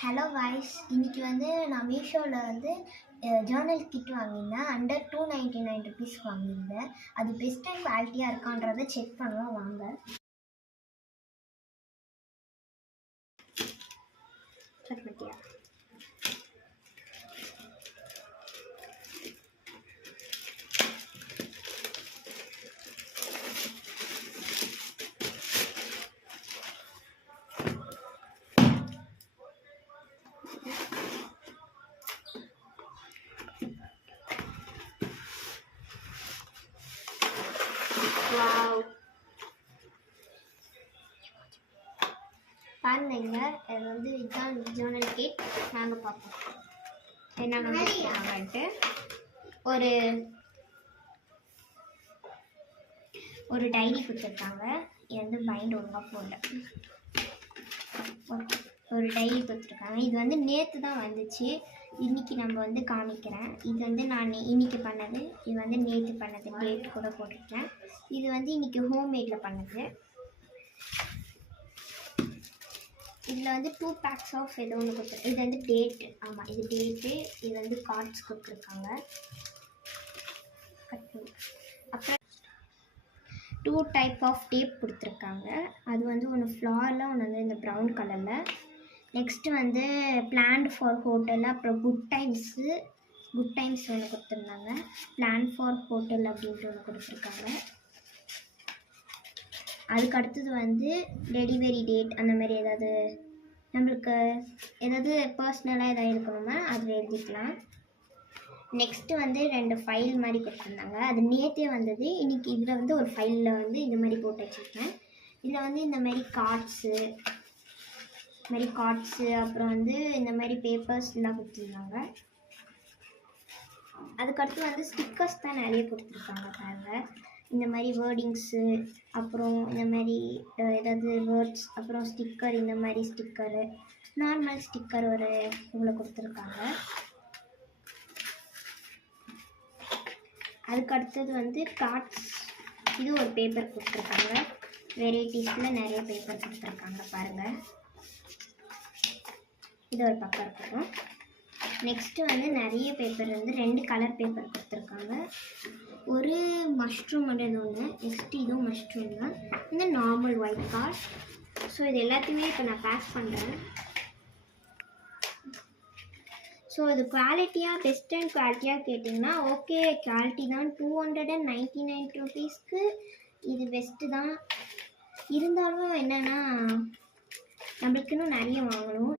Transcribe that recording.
Hello voice, இன்றைக்கி நான் மீஷோவில் ஜேர்னல் கிட் வாங்கியிருந்தேன். அண்டர் 299 ருபீஸ் வாங்கியிருந்தேன். அது பெஸ்ட் அண்ட் குவாலிட்டியாக இருக்கான்றதை செக் பண்ணுவோம் வாங்க. பாருங்க, இது இதுதான் ஜேர்னல் கிட். நாங்கள் பார்ப்போம் என்னென்ன கொடுத்துருக்காங்கன்ட்டு. ஒரு டைரி கொடுத்துருக்காங்க. இது பைண்ட் ஒழுங்காக போடல. ஒரு டைரி கொடுத்துருக்காங்க. இது நேற்று தான் வந்துச்சு. இன்றைக்கி நம்ம காமிக்கிறேன். இது நான் இன்றைக்கி பண்ணது. இது நேற்று பண்ணது. டேட் கூட போட்டிருக்கேன். இது இன்றைக்கி ஹோம்மேடில் பண்ணது. இதில் 2 பேக்ஸ் ஆஃப் ஏதோ ஒன்று கொடுத்துருக்கேன். இது டேட்டு. ஆமாம், இது டேட்டு. இது கார்ட்ஸ் கொடுத்துருக்காங்க. அப்புறம் 2 டைப் ஆஃப் டேப் கொடுத்துருக்காங்க. அது ஒன்று ஃப்ளாரில், ஒன்று இந்த ப்ரௌன் கலரில். நெக்ஸ்ட்டு பிளான்ட் ஃபார் ஹோட்டல், அப்புறம் குட் டைம்ஸ் ஒன்று கொடுத்துருந்தாங்க. பிளான் ஃபார் ஹோட்டல் அப்படின்ட்டு ஒன்று கொடுத்துருக்காங்க. அதுக்கு அடுத்தது டெலிவரி டேட், அந்த மாதிரி ஏதாவது நம்மளுக்கு ஏதாவது பர்சனலாக எதாவது இருக்கணுமா அதில் எழுதிக்கலாம். நெக்ஸ்ட்டு 2 ஃபைல் மாதிரி கொடுத்துருந்தாங்க. அது நேற்றே வந்தது. இன்றைக்கி இதில் ஒரு ஃபைலில் இது மாதிரி போட்டு வச்சுருக்கேன். இதில் இந்த மாதிரி கார்ட்ஸு அப்புறம் இந்த மாதிரி பேப்பர்ஸ்லாம் கொடுத்துருந்தாங்க. அதுக்கடுத்து ஸ்டிக்கர்ஸ் தான் நிறைய கொடுத்துருக்காங்க. பாருங்கள், இந்த மாதிரி வேர்டிங்ஸு, அப்புறம் இந்த மாதிரி ஏதாவது வேர்ட்ஸ், அப்புறம் ஸ்டிக்கர், இந்த மாதிரி ஸ்டிக்கரு, நார்மல் ஸ்டிக்கர் ஒரு இவ்வளோ கொடுத்துருக்காங்க. அதுக்கடுத்தது கார்ட்ஸ். இது ஒரு பேப்பர் கொடுத்துருக்காங்க. வெரைட்டிஸில் நிறைய பேப்பர் கொடுத்துருக்காங்க. பாருங்கள், இது ஒரு பக்கம் இருக்கட்டும். நெக்ஸ்ட்டு நிறைய பேப்பர் 2 கலர் பேப்பர் கொடுத்துருக்காங்க. ஒரு மஷ்ரூம் ஒன்று. நெக்ஸ்ட்டு இதுவும் மஷ்ரூம் தான். Normal white card. ஸோ இது எல்லாத்தையுமே இப்போ நான் பேக் பண்ணுறேன். ஸோ இது குவாலிட்டியாக, பெஸ்ட் அண்ட் குவாலிட்டியாக கேட்டிங்கன்னா ஓகே, குவாலிட்டி தான். 299 ருபீஸ்க்கு இது பெஸ்ட்டு தான். இருந்தாலும் என்னென்னா நம்மளுக்கு இன்னும் நிறைய வாங்கணும்.